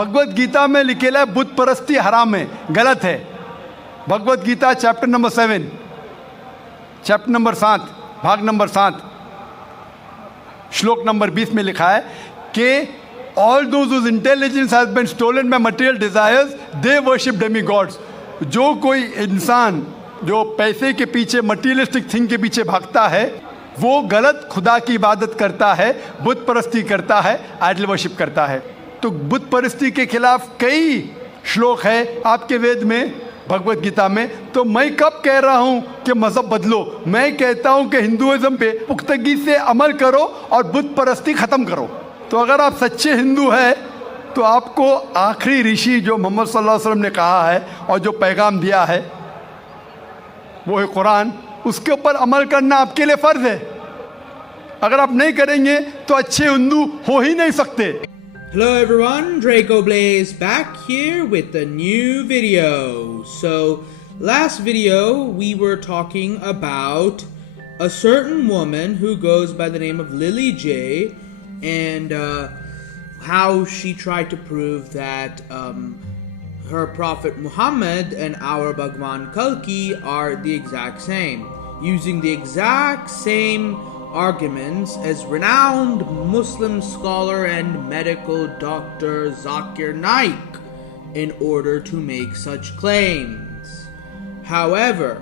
भगवत गीता में लिखेला है बुत परस्ती हराम है, गलत है। Bhagavad Gita chapter number 7, chapter number 7, भाग नंबर 7, श्लोक नंबर 20 में लिखा है कि all those whose intelligence has been stolen by material desires they worship demigods. जो कोई इंसान जो पैसे के पीछे, मटीरियलिस्टिक थिंग के पीछे भागता है, वो गलत खुदा की इबादत करता है, बुत परस्ती करता है, आइडल वर्शिप करता है। तो बुत परस्ती के खिलाफ कई श्लोक है आपके वेद में, भगवत गीता में। तो मैं कब कह रहा हूँ कि मज़हब बदलो? मैं कहता हूँ कि हिंदुइज्म पे पुख्तगी से अमल करो और बुत परस्ती ख़त्म करो। तो अगर आप सच्चे हिंदू हैं तो आपको आखिरी ऋषि जो मोहम्मद सल्लल्लाहु अलैहि वसल्लम ने कहा है और जो पैगाम दिया है वो है कुरान, उसके ऊपर अमल करना आपके लिए फ़र्ज है। अगर आप नहीं करेंगे तो अच्छे हिंदू हो ही नहीं सकते। Hello everyone, Draco Blaze back here with a new video. So, last video we were talking about a certain woman who goes by the name of Lily J, and how she tried to prove that her prophet Muhammad and our Bhagwan Kalki are the exact same, using the exact same arguments as renowned Muslim scholar and medical doctor Zakir Naik in order to make such claims. However,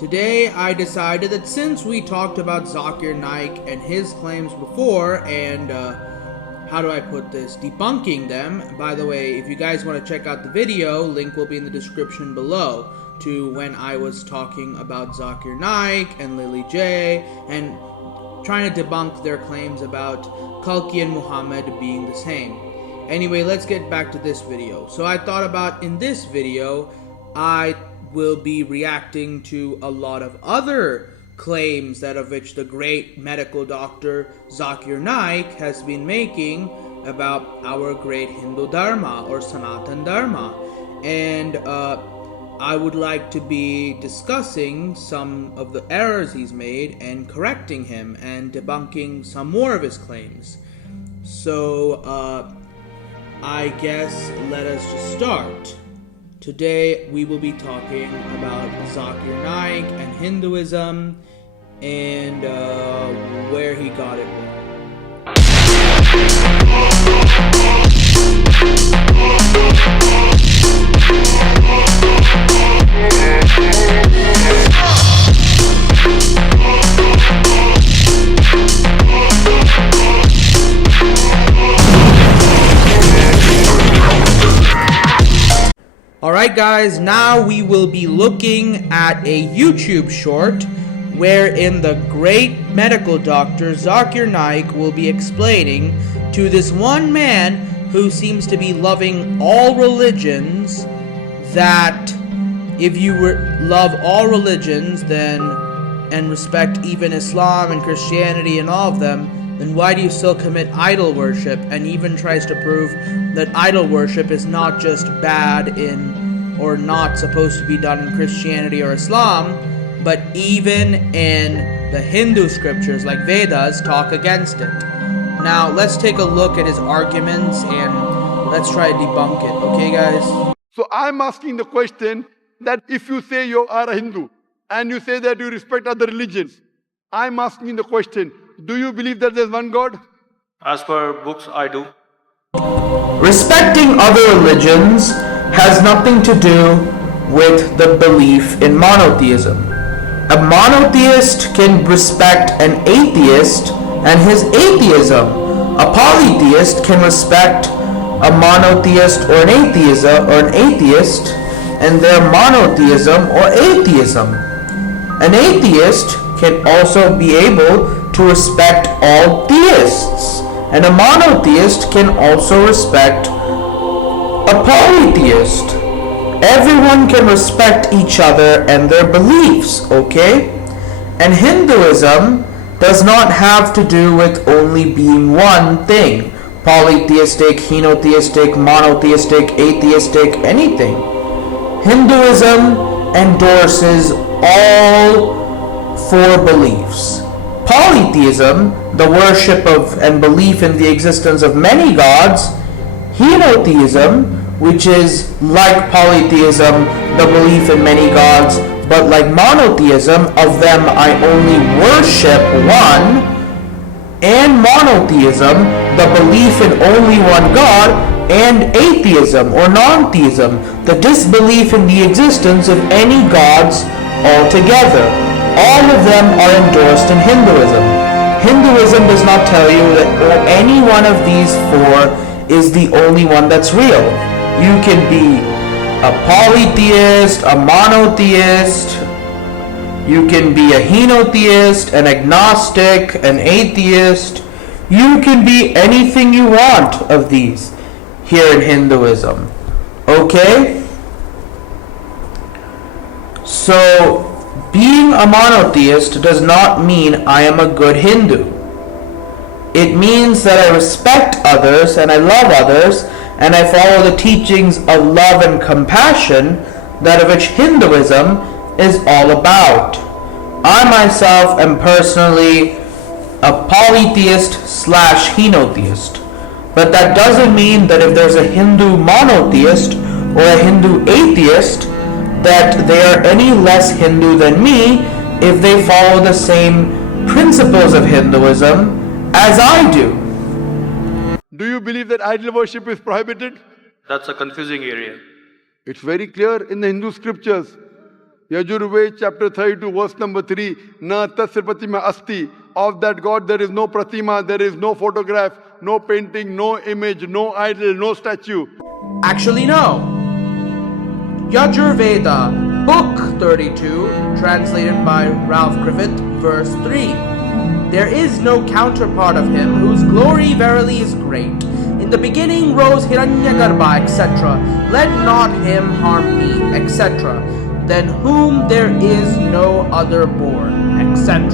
today I decided that since we talked about Zakir Naik and his claims before, and how do I put this, debunking them. By the way, if you guys want to check out the video, link will be in the description below to when I was talking about Zakir Naik and Lily J and trying to debunk their claims about Kalki and Muhammad being the same. Anyway, let's get back to this video. So I thought about in this video, I will be reacting to a lot of other claims that of which the great medical doctor Zakir Naik has been making about our great Hindu Dharma or Sanatan Dharma. And I would like to be discussing some of the errors he's made and correcting him and debunking some more of his claims. So I guess let us just start. Today we will be talking about Zakir Naik and Hinduism and where he got it Alright guys, now we will be looking at a YouTube short wherein the great medical doctor Zakir Naik will be explaining to this one man who seems to be loving all religions that if you love all religions then and respect even Islam and Christianity and all of them, then why do you still commit idol worship? And even tries to prove that idol worship is not just bad in or not supposed to be done in Christianity or Islam, but even in the Hindu scriptures like Vedas talk against it. Now let's take a look at his arguments and let's try to debunk it, okay guys? So I'm asking the question that if you say you are a Hindu and you say that you respect other religions, I'm asking the question, do you believe that there's one God? As per books, I do. Respecting other religions has nothing to do with the belief in monotheism. A monotheist can respect an atheist and his atheism. A polytheist can respect a monotheist or an atheist and their monotheism or atheism. An atheist can also be able to respect all theists, and a monotheist can also respect a polytheist. Everyone can respect each other and their beliefs, okay? And Hinduism does not have to do with only being one thing. Polytheistic, henotheistic, monotheistic, atheistic, anything. Hinduism endorses all four beliefs. Polytheism, the worship of and belief in the existence of many gods, Henotheism, which is like polytheism, the belief in many gods, but like monotheism, of them I only worship one, and monotheism, the belief in only one God, and atheism or non-theism, the disbelief in the existence of any gods altogether. All of them are endorsed in Hinduism. Hinduism does not tell you that any one of these four is the only one that's real. You can be a polytheist, a monotheist, you can be a henotheist, an agnostic, an atheist. You can be anything you want of these here in Hinduism. Okay? So, being a monotheist does not mean I am a good Hindu. It means that I respect others and I love others and I follow the teachings of love and compassion, that of which Hinduism is all about. I myself am personally a polytheist slash henotheist, but that doesn't mean that if there's a Hindu monotheist or a Hindu atheist that they are any less Hindu than me if they follow the same principles of Hinduism as I do. Do you believe that idol worship is prohibited? That's a confusing area. It's very clear in the Hindu scriptures. Yajurved chapter 32 verse number 3, Na tasya pratima asti. Of that God there is no pratima, there is no photograph, no painting, no image, no idol, no statue. Actually, no. Yajurveda, Book 32, translated by Ralph Griffith, verse 3. There is no counterpart of him whose glory verily is great. In the beginning rose Hiranyagarbha, etc. Let not him harm me, etc. Than whom there is no other born, etc.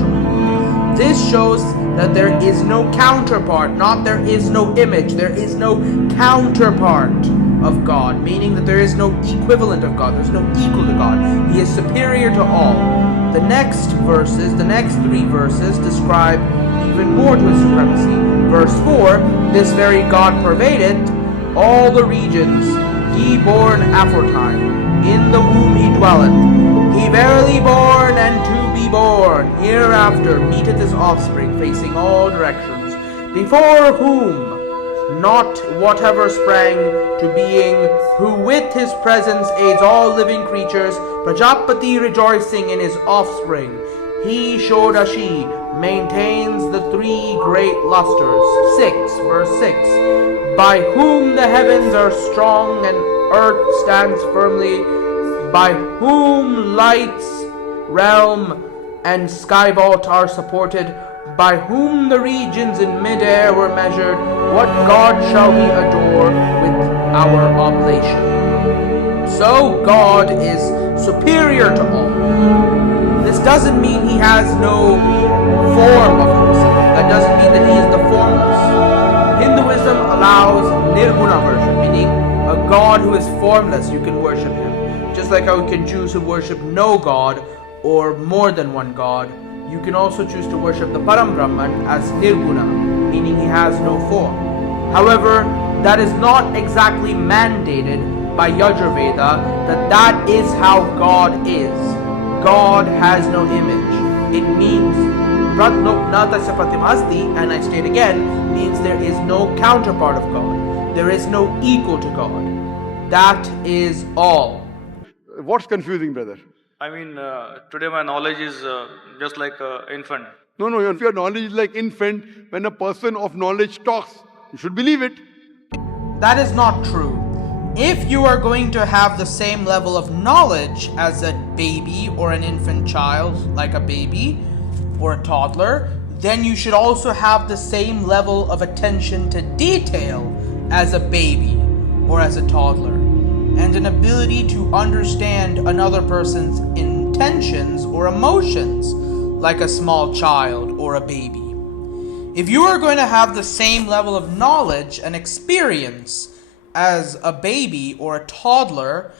This shows that there is no counterpart, not there is no image, there is no counterpart of God, meaning that there is no equivalent of God, there's no equal to God. He is superior to all. The next verses, the next three verses, describe even more to his supremacy. Verse 4, this very God pervadeth all the regions, ye born aforetime. In the womb he dwelleth. He verily born and to be born. Hereafter meeteth his offspring, facing all directions. Before whom not whatever sprang to being, who with his presence aids all living creatures, Prajapati rejoicing in his offspring. He Shodashi maintains the three great lusters. 6, verse 6. By whom the heavens are strong and earth stands firmly, by whom lights, realm, and sky vault are supported, by whom the regions in mid-air were measured, what God shall we adore with our oblation? So God is superior to all. This doesn't mean he has no form of himself. That doesn't mean that he is the formless. Hinduism allows nirguna worship, meaning a God who is formless, you can worship him. Just like how you can choose to worship no God or more than one God, you can also choose to worship the Param Brahman as nirguna, meaning he has no form. However, that is not exactly mandated by Yajurveda that is how God is. God has no image. It means Pratnopnatasya pratimasti, and I state again, means there is no counterpart of God. There is no equal to God. That is all. What's confusing, brother? I mean, today my knowledge is just like an infant. No, if your knowledge is like infant, when a person of knowledge talks, you should believe it. That is not true. If you are going to have the same level of knowledge as a baby or an infant child, like a baby or a toddler, then you should also have the same level of attention to detail as a baby or as a toddler, and an ability to understand another person's intentions or emotions like a small child or a baby. If you are going to have the same level of knowledge and experience as a baby or a toddler,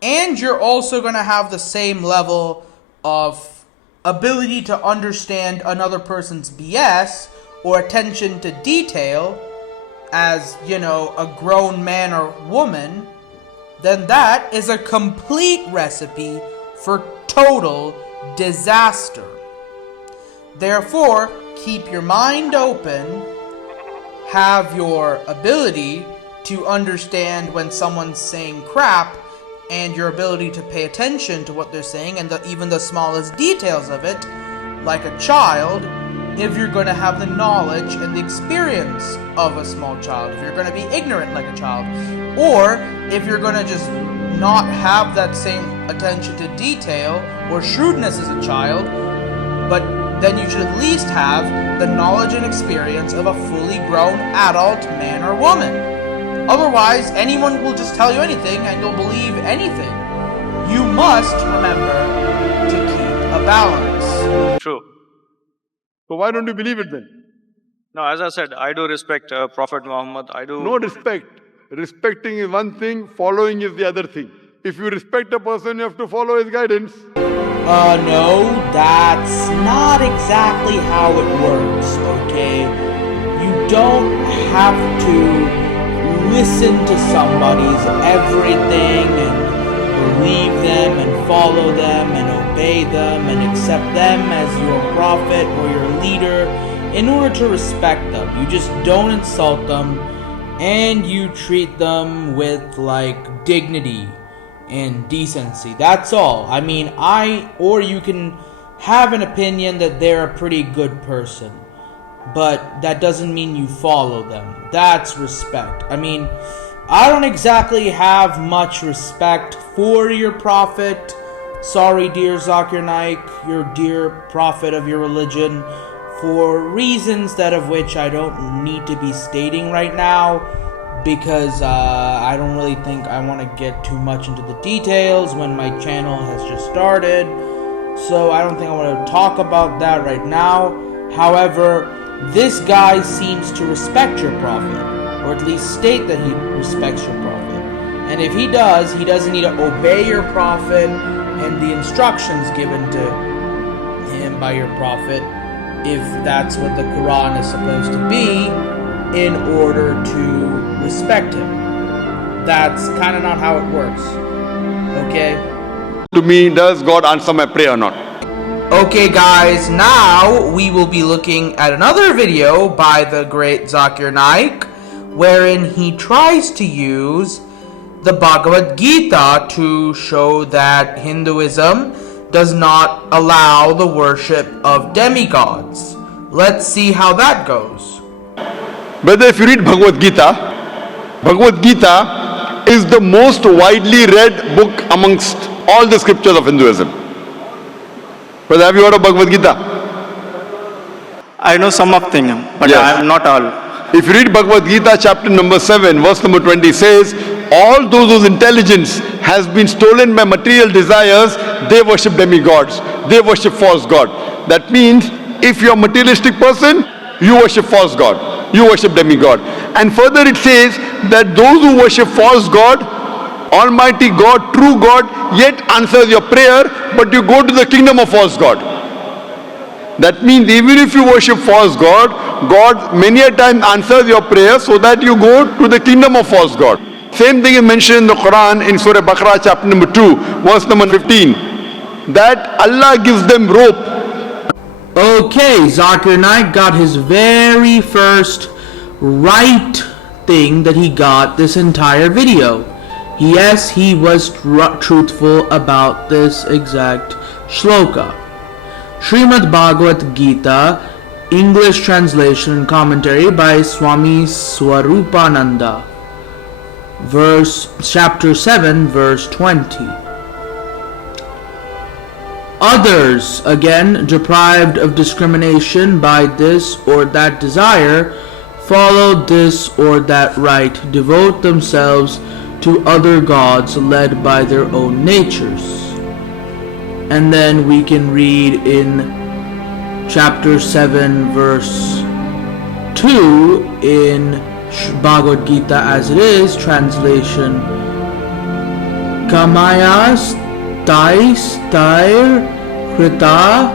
and you're also going to have the same level of ability to understand another person's BS or attention to detail as, a grown man or woman, then that is a complete recipe for total disaster. Therefore, keep your mind open, have your ability to understand when someone's saying crap, and your ability to pay attention to what they're saying and even the smallest details of it, like a child, if you're going to have the knowledge and the experience of a small child, if you're going to be ignorant like a child, or if you're going to just not have that same attention to detail or shrewdness as a child, but then you should at least have the knowledge and experience of a fully grown adult man or woman. Otherwise, anyone will just tell you anything and you'll believe anything. You must remember to keep a balance. True. So why don't you believe it then? No, as I said, I do respect Prophet Muhammad. I do. No respect. Respecting is one thing, following is the other thing. If you respect a person, you have to follow his guidance. No, that's not exactly how it works, okay? You don't have to listen to somebody's everything and believe them and follow them and obey them and accept them as your prophet or your leader in order to respect them. You just don't insult them and you treat them with dignity and decency. That's all. I mean, or you can have an opinion that they're a pretty good person, but that doesn't mean you follow them. That's respect. I mean, I don't exactly have much respect for your prophet. Sorry, dear Zakir Naik, your dear prophet of your religion, for reasons that of which I don't need to be stating right now, because I don't really think I want to get too much into the details when my channel has just started. So I don't think I want to talk about that right now. However, this guy seems to respect your prophet, or at least state that he respects your prophet. And if he does, he doesn't need to obey your prophet and the instructions given to him by your prophet, if that's what the Quran is supposed to be, in order to respect him. That's kind of not how it works. Okay? To me, does God answer my prayer or not? Okay guys, now we will be looking at another video by the great Zakir Naik, wherein he tries to use the Bhagavad Gita to show that Hinduism does not allow the worship of demigods. Let's see how that goes. Brother, if you read Bhagavad Gita is the most widely read book amongst all the scriptures of Hinduism. Brother, have you heard of Bhagavad Gita? I know some of them, but Yes. I am not all. If you read Bhagavad Gita chapter number 7, verse number 20 says, all those whose intelligence has been stolen by material desires, they worship demigods. They worship false god. That means, if you're a materialistic person, you worship false god. You worship demigod. And further it says that those who worship false god, Almighty God, true God, yet answers your prayer, but you go to the kingdom of false god. That means even if you worship false god, God many a time answers your prayer so that you go to the kingdom of false god. Same thing is mentioned in the Quran in Surah Baqarah chapter number 2, verse number 15, that Allah gives them rope. Okay, Zakir Naik got his very first right thing that he got this entire video. Yes, he was truthful about this exact shloka. Srimad Bhagavad Gita, English translation and commentary by Swami Swarupananda. Chapter 7, verse 20. Others, again, deprived of discrimination by this or that desire, follow this or that right, devote themselves to other gods led by their own natures. And then we can read in chapter 7, verse 2 in Bhagavad Gita as it is, translation, Kamayas Tair Krita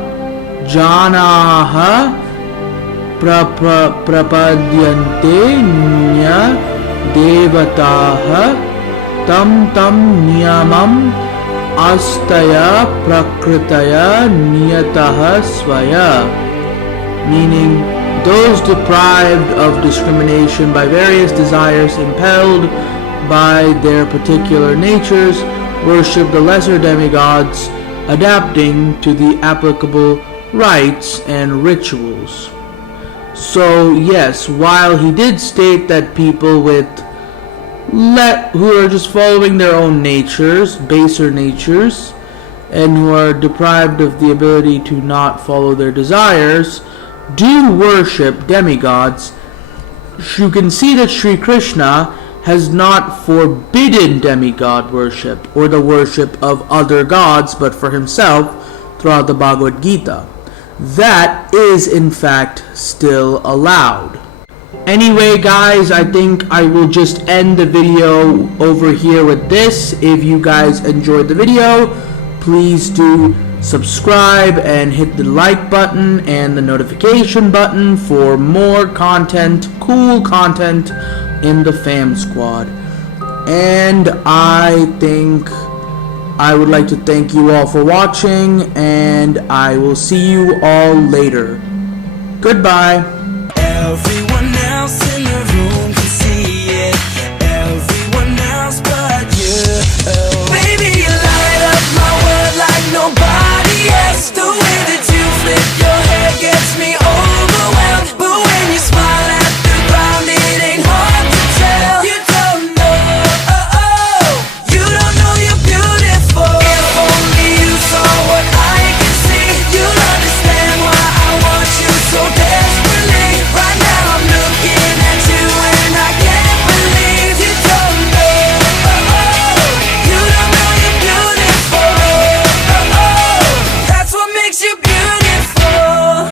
Janaha prapadyante nya devataha tam niyamam astaya prakritaya niyataha svaya. Meaning, those deprived of discrimination by various desires impelled by their particular natures worship the lesser demigods, adapting to the applicable rites and rituals. So yes, while he did state that people who are just following their own natures, baser natures, and who are deprived of the ability to not follow their desires, do worship demigods, you can see that Sri Krishna has not forbidden demigod worship or the worship of other gods but for himself throughout the Bhagavad Gita. That is in fact still allowed. Anyway guys, I think I will just end the video over here with this. If you guys enjoyed the video, please do subscribe and hit the like button and the notification button for more content, cool content in the Fam Squad. And I think I would like to thank you all for watching, and I will see you all later. Goodbye.